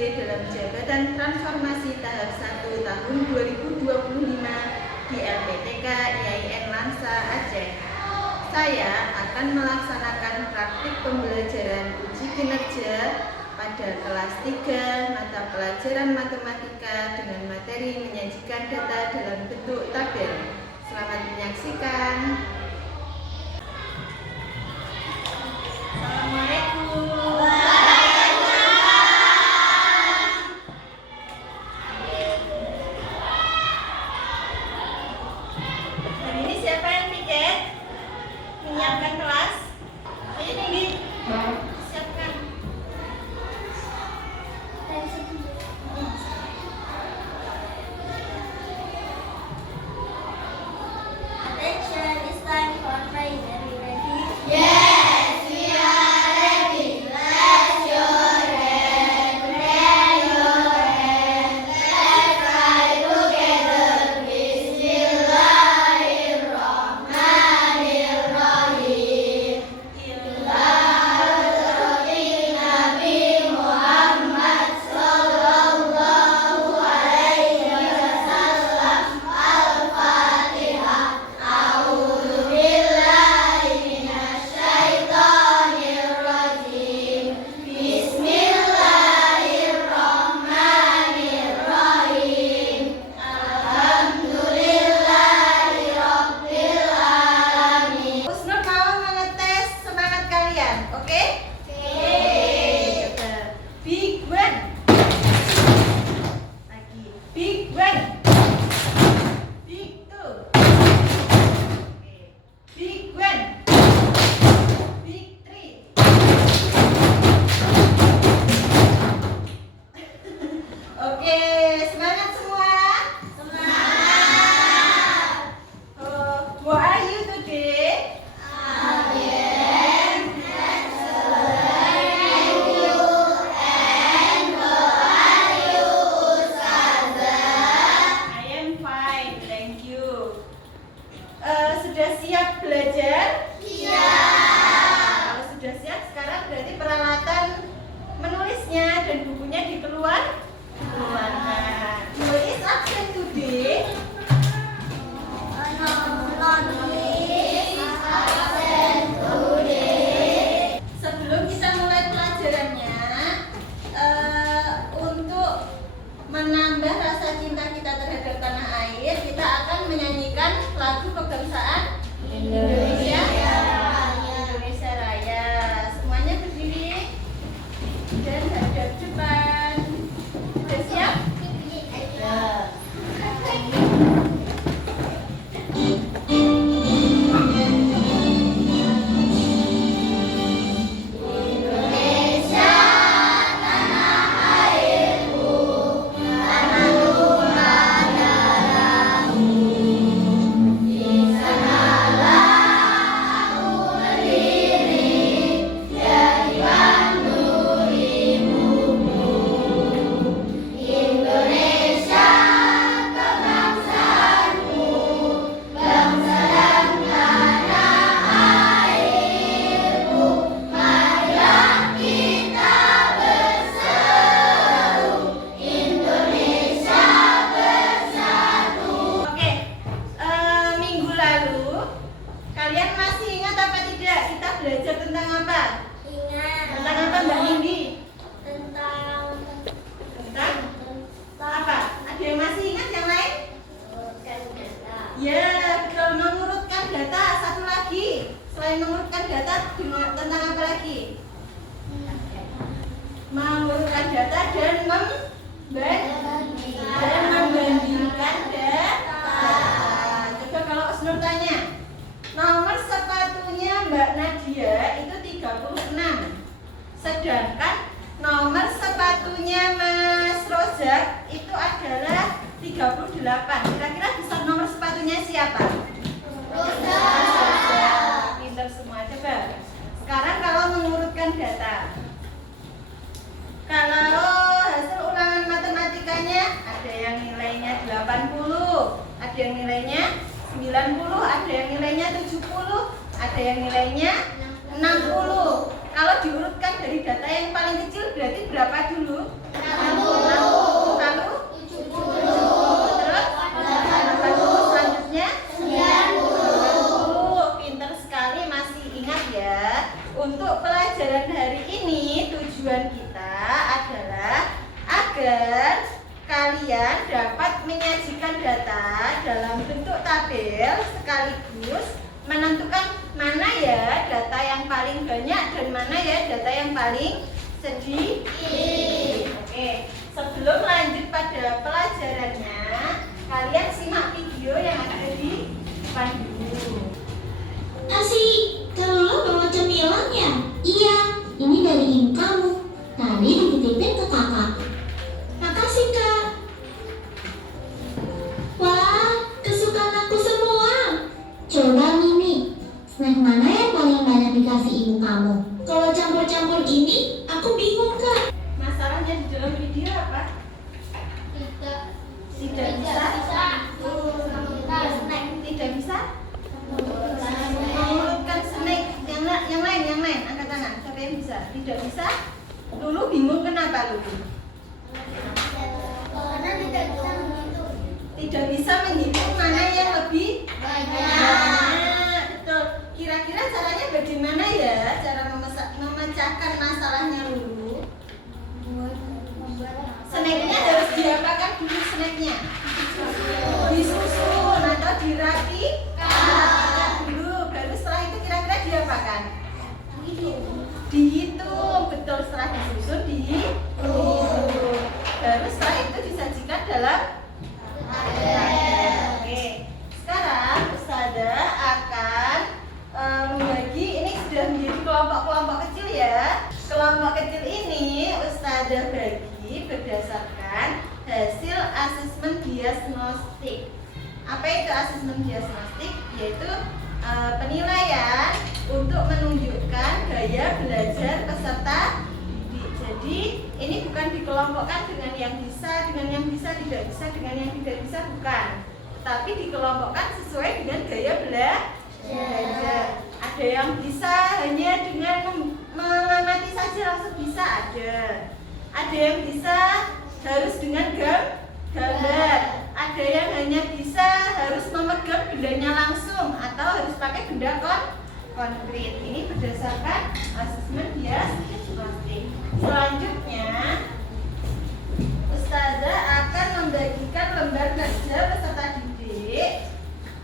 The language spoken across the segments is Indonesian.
dalam Jabatan Transformasi Tahap 1 tahun 2025 di LPTK IAIN Lansa Aceh. Saya akan melaksanakan praktik pembelajaran uji kinerja pada kelas 3 mata pelajaran matematika dengan materi menyajikan data dalam bentuk tabel. Selamat menyaksikan. Assalamualaikum. Hari ini siapa yang piket? Menyiapkan kelas? Ini siapkan. Attention, it's time for praise. Are you ready? Yes, we are ready. Raise your hand, raise your hand. Let's try together. Bismillahirrahmanirrahim. Ilahi Nabi Muhammad sallallahu alaihi wasallam. Al-Fatihah. A'udzu billahi minasyaitonir rajim. Bismillahirrahmanirrahim. Alhamdulillahi rabbil alamin. Husnul mau mengetes semangat kalian, oke? Coba. Big one. Lagi. Big one. Big two. Oke. Big one. Big three. Oke, semangat semua. What are you today? I am fine, thank you. Sudah siap belajar? Kalau sudah siap, sekarang berarti peralatan menulisnya dan bukunya dikeluarkan. Who is absent today? Sebelum kita mulai pelajarannya, untuk menambah rasa cinta kita terhadap tanah air, kita akan menyanyikan lagu kebangsaan Indonesia. Indonesia Raya. Semuanya berdiri dan hadap depan. Sudah siap? Indonesia tanah airku, tanah tumpah darahmu. Di sanalah aku berdiri, jadi pandu ibumu. Indonesia kebangsaanku, bangsa dan tanah airku. Marilah kita berseru, Indonesia bersatu. Oke, minggu lalu kalian masih ingat apa tidak? Kita belajar tentang apa? Tentang apa Mbak Nindi? Tentang apa? Ada yang masih ingat yang lain? Ya, betul, mengurutkan data. Satu lagi, selain mengurutkan data, tentang apa lagi? Mengurutkan data dan membandingkan data. Coba kalau Osnur tanya, nomor sepatunya Mbak Nadia itu 36, sedangkan nomor sepatunya Mas Rozak itu adalah 38. Kira-kira bisa nomor sepatunya siapa? Rozak. Pinter semua. Coba sekarang kalau mengurutkan data, kalau hasil ulangan matematikanya ada yang nilainya 80, ada yang nilainya 90, ada yang nilainya 70, ada yang nilainya 60. Kalau diurutkan dari data yang paling kecil berarti berapa dulu? 60. menentukan mana ya data yang paling banyak dan mana ya data yang paling sedikit. Oke, sebelum lanjut pada pelajarannya, kalian simak video yang ada di depan dulu. Asik, kalau lo bawa cemilannya? Iya, ini dari ibu kamu. Tadi dititipin ke kakak. Makasih kak. Wah, kesukaan aku semua. Coba Mimi, snack mana yang paling banyak dikasih ibu kamu? Kalau campur-campur ini, aku bingung kak. Masalahnya di dalam video apa? Tidak bisa. Tidak bisa mengurutkan snack. Yang lain, angkat tangan. Siapa yang bisa? Tidak bisa. Lulu bingung kenapa Lulu? Karena tidak bisa menghitung. Tidak bisa menghitung mana yang lebih banyak. Betul. Kira-kira caranya bagaimana ya? Cara memecahkan masalahnya Lulu? Snacknya harus diapakan dulu snacknya? Disusun atau dirapikan dulu. Baru setelah itu kira-kira diapakan? Dihitung. Betul, setelah disusun dihitung. Baru setelah itu disajikan dalam Oke. Sekarang Ustazah akan membagi, ini sudah menjadi kelompok-kelompok kecil ya. Kelompok kecil ini Ustazah bagi berdasarkan hasil asesmen diagnostik. Apa itu asesmen diagnostik? Yaitu penilaian untuk menunjukkan gaya belajar peserta didik. Jadi ini bukan dikelompokkan dengan yang bisa, tidak bisa, dengan yang tidak bisa, bukan. Tetapi dikelompokkan sesuai dengan gaya belajar. Ada yang bisa hanya dengan mengamati saja langsung bisa, ada. Ada yang bisa harus dengan gambar. Ada yang hanya bisa harus memegang bendanya langsung atau harus pakai benda konkret. Ini berdasarkan asesmen diagnostik. Selanjutnya Ustazah akan membagikan lembar kerja peserta didik.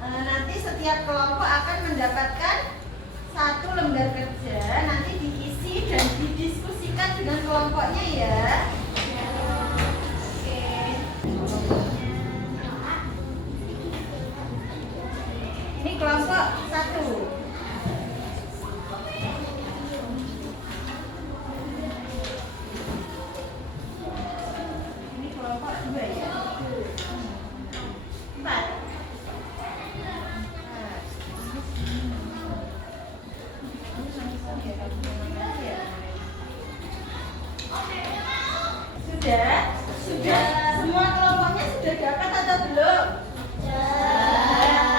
Nanti setiap kelompok akan mendapatkan satu lembar kerja. Nanti diisi dan didiskusikan dengan kelompoknya ya. Ini kelompok 1. Ini kelompok 2 ya. 4. Sudah semua kelompoknya sudah dapat atau belum?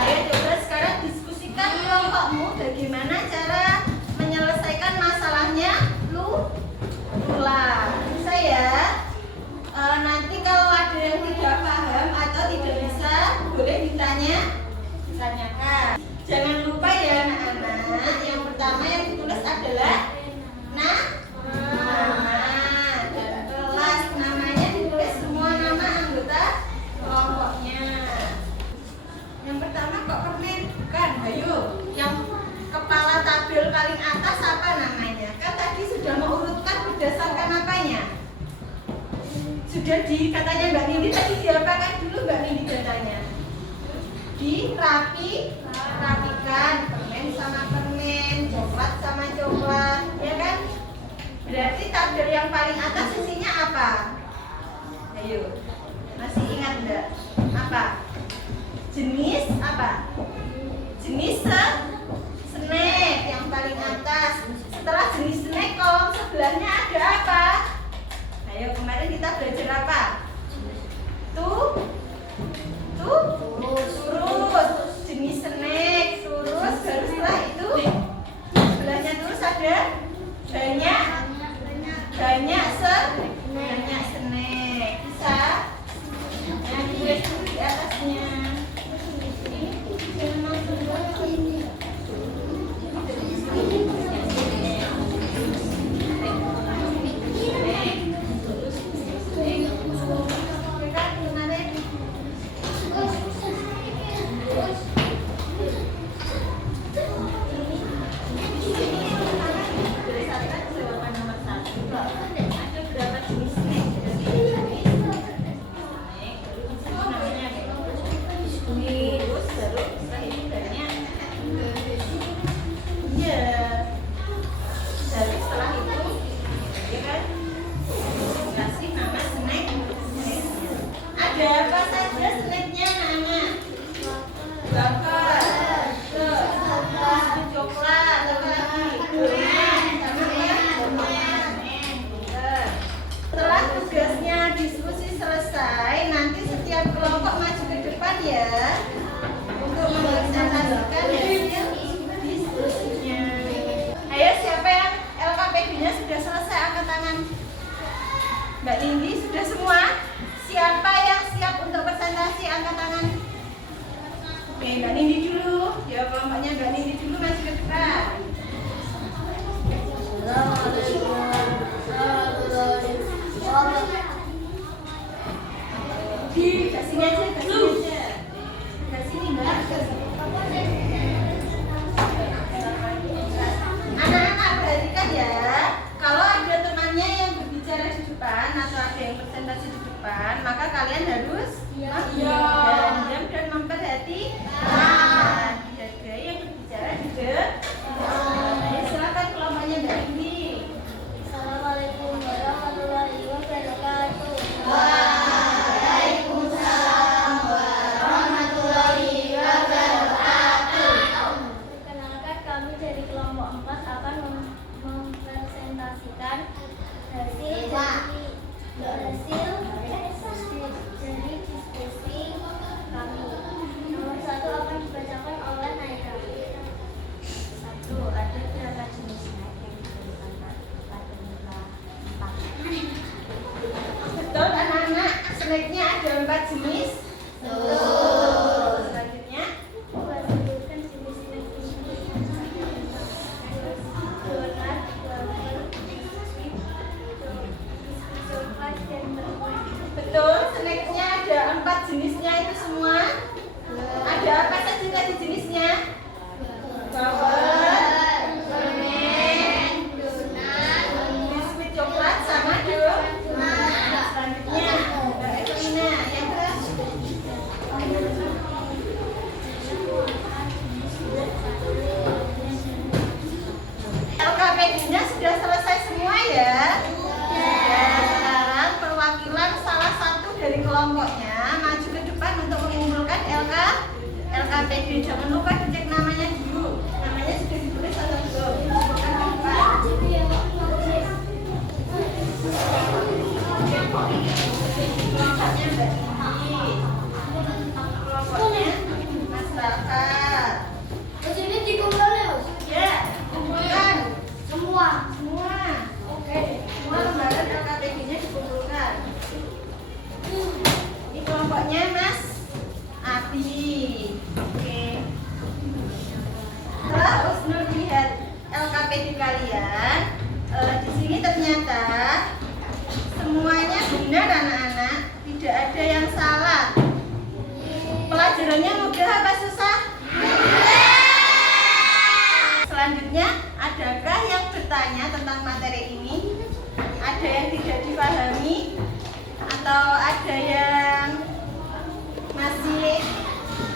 Ayo coba sekarang diskusikan kelompokmu bagaimana cara menyelesaikan masalahnya Lula. Bisa ya? Nanti kalau ada yang tidak paham atau tidak bisa, boleh ditanyakan. Jangan lupa ya anak-anak, yang pertama yang ditulis adalah nama. Dan kelas namanya ditulis semua nama anggota kelompoknya. Yang pertama kok permen? Bukan, ayo. Yang kepala tabel paling atas apa namanya? Kan tadi sudah mengurutkan berdasarkan apanya? Sudah di katanya Mbak Nindi tadi diapakan dulu Mbak Nindi katanya? Rapikan permen sama permen, coklat sama coklat, ya kan? Berarti tabel yang paling atas isinya apa? Ayo, masih ingat enggak? Apa? Jenis apa? Jenis snack yang paling atas. Setelah jenis snack kolom sebelahnya ada apa? Ayo, kemarin kita belajar apa? Surus. Jenis snack, surus. Baru setelah itu sebelahnya terus ada banyak snack. Bisa? Yang ditulis dulu di atasnya. Jangan langsung buat ini. Ada berapa jenis snack? Namanya terus baru setelah itu banyak. Iya. Jadi setelah itu, ya kan? Kasih nama snack. Ada apa saja snacknya, anak-anak? Wafer, biskuit coklat, apa lagi? Durian, sama apa? Setelah tugasnya diskusi selesai, nanti setiap kelompok maju ke depan ya untuk mempresentasikan hasil diskusinya. Ayo, siapa yang LKPD-nya sudah selesai, angkat tangan. Mbak Nindi sudah semua? Siapa yang siap untuk presentasi, angkat tangan. Oke, Mbak Nindi dulu. Ya, kelompoknya Mbak Nindi dulu maju ke depan. Di kasih aja, kasih aja. Kasih nih, Mbak. Anak-anak perhatikan ya. Kalau ada temannya yang berbicara di depan atau ada yang presentasi di depan, maka kalian harus diam dan memperhatikan. Dihargai yang berbicara di depan. Silakan kelompoknya Mbak Indi. Assalamualaikum warahmatullahi wabarakatuh. Waalaikumsalam warahmatullahi wabarakatuh. Perkenalkan, kami dari kelompok 4 akan mempresentasikan hasil dari diskusi kami. Nomor 1 akan dibacakan oleh Naira. 1. Ada berapa jenis snack yang diberikan pada nilai 4? Betul anak-anak, snacknya ada 4 jenis. Selanjutnya, Sebutkan jenis snack ini. Donat, wafer, biskuit, coklat, dan permen. betul snacknya ada 4 jenisnya itu semua. Ada apa saja tadi jenisnya? Wafer, permen, biskuit coklat sama donat. Selanjutnya, Mbak Evelina yang keras. LKPD-nya sudah selesai semua ya? Sekarang perwakilan salah satu dari kelompoknya maju ke depan untuk mengumpulkan LKPD. Jangan lupa dicek namanya dulu. Namanya sudah ditulis atau belum? Bukan ke depan. Kelompoknya Mbak Indi. Kelompoknya masyarakat. Ini dikumpulkan ya, Mas? Ya, kumpulkan. Semua. Semua. Oke. Semua lembaran LKPD-nya dikumpulkan. Ini kelompoknya Mas Abi. Oke. Setelah Usnur lihat LKPD kalian, di sini ternyata semuanya benar anak-anak, tidak ada yang salah. Pelajarannya mudah apa susah? Selanjutnya, adakah yang bertanya tentang materi ini? Ada yang tidak dipahami? Atau ada yang masih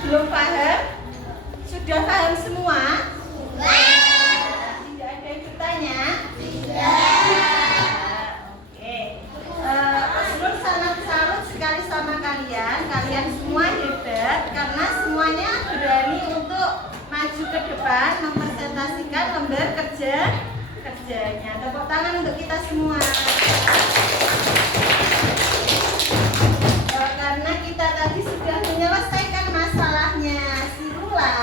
belum paham? Sudah paham semua? Tidak ada yang bertanya? Oke. Usnur sangat salut sekali sama kalian. Kalian semua hebat karena semuanya berani untuk maju ke depan mempresentasikan lembar kerjanya. Tepuk tangan untuk kita semua. Karena kita tadi sudah menyelesaikan masalahnya Sirula,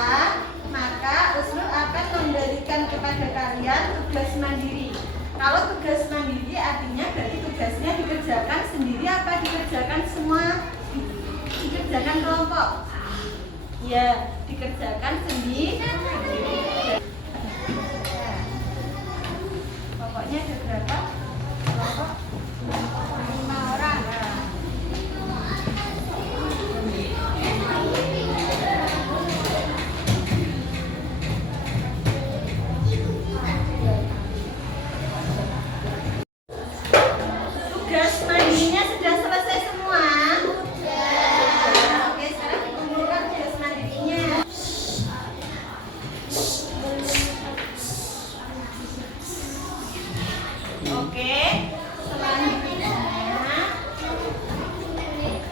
maka Usnur akan memberikan kepada kalian tugas mandiri. Kalau tugas mandiri artinya berarti tugasnya dikerjakan sendiri apa dikerjakan semua? Dikerjakan kelompok. Ya, dikerjakan sendiri. Pokoknya ada berapa kelompok? 5 orang. Selanjutnya,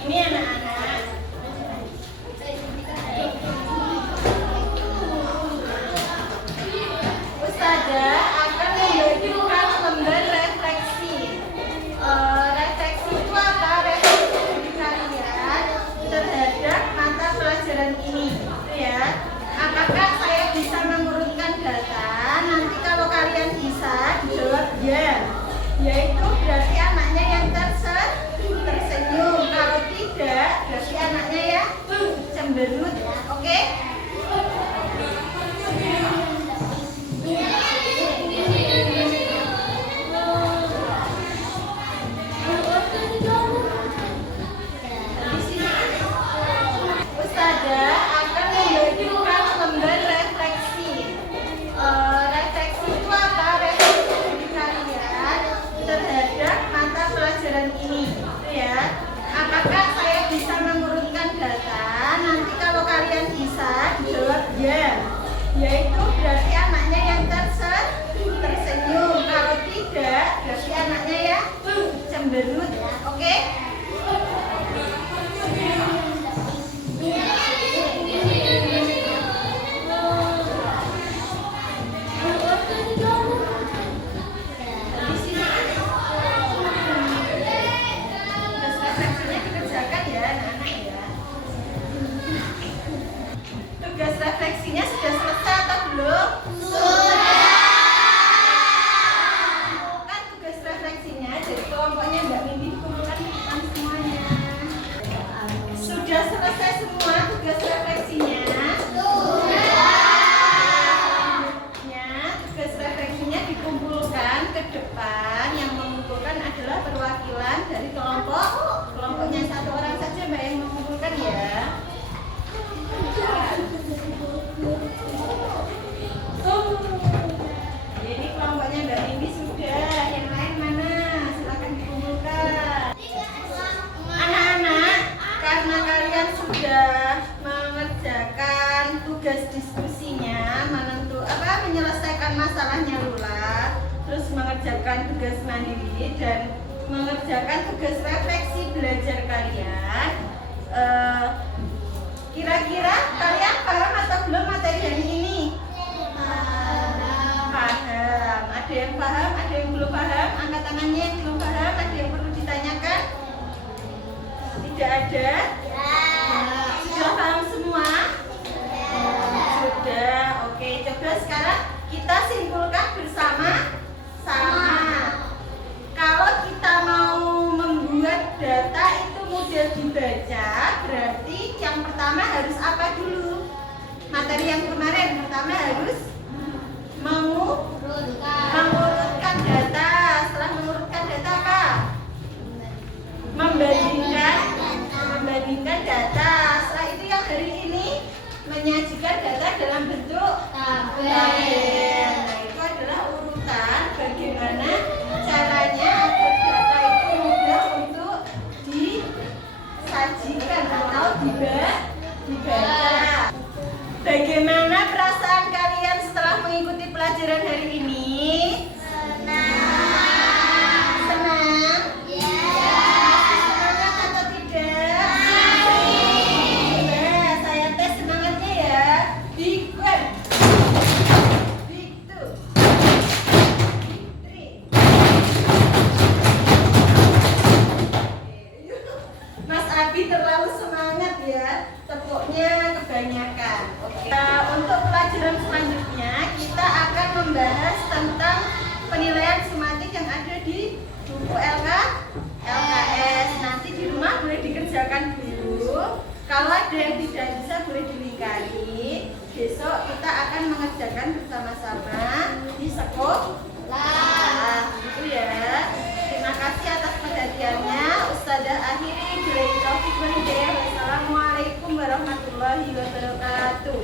ini anak-anak. Ustazah akan membagikan lembar refleksi. Refleksi itu apa? Refleksi dari kalian terhadap mata pelajaran ini, gitu ya. Apakah saya bisa mengurutkan data? Nanti kalau kalian bisa dijawab ya. Yaitu berarti anaknya yang tersenyum. Kalau tidak, berarti anaknya yang cemberut. Oke? Ustazah akan membagikan lembar refleksi. Refleksi itu apa? Refleksi dari kalian terhadap mata pelajaran ini, gitu ya. Apakah saya bisa mengurutkan data? Nanti kalau kalian bisa dijawab ya. Yaitu berarti anaknya yang tersenyum. Kalau tidak, berarti anaknya yang cemberut. Oke? Tugas refleksinya dikerjakan ya anak-anak ya. Tugas refleksinya sudah selesai atau belum? Kan tugas refleksinya jadi kelompoknya Mbak Mindi dikumpulkan di depan semuanya. Sudah selesai semua tugas refleksinya? Selanjutnya tugas refleksinya dikumpulkan ke depan. Yang mengumpulkan adalah perwakilan dari kelompoknya satu orang saja Mbak yang mengumpulkan ya. Ini kelompoknya Mbak Mindi sudah. Yang lain mana? Silakan dikumpulkan. Anak-anak, karena kalian sudah mengerjakan tugas diskusinya, menyelesaikan masalahnya Lula, terus mengerjakan tugas mandiri dan mengerjakan tugas refleksi belajar kalian. Kira-kira kalian paham atau belum materi hari ini? Paham. Ada yang paham, ada yang belum paham? Angkat tangannya yang belum paham. Ada yang perlu ditanyakan? Tidak ada? Sudah paham semua? Sudah. Oke, coba sekarang kita simpulkan bersama-sama. Kalau kita mau membuat data itu mudah dibaca, berarti yang pertama harus apa dulu? Materi yang kemarin pertama harus mengurutkan data. Setelah mengurutkan data apa? Membandingkan data. Setelah itu yang hari ini menyajikan data dalam bentuk tabel. Nah, itu adalah urutan bagaimana caranya agar data itu mudah untuk disajikan atau dibaca. Bagaimana perasaan kalian setelah mengikuti pelajaran hari ini? Senang? Semangat atau tidak? Nah, saya tes semangatnya ya. Big one, big two, big three. Mas Abi terlalu semangat ya. Tepuknya kebanyakan. Oke. Untuk pelajaran selanjutnya kita akan membahas tentang penilaian sumatik yang ada di buku LKS. Nanti di rumah boleh dikerjakan dulu. Kalau ada yang tidak bisa boleh dilingkari. Besok kita akan mengerjakan bersama-sama di sekolah. Gitu ya. Terima kasih atas perhatiannya. Ustazah akhiri billahi taufiq wal hidayah. Wassalamualaikum warahmatullahi wabarakatuh.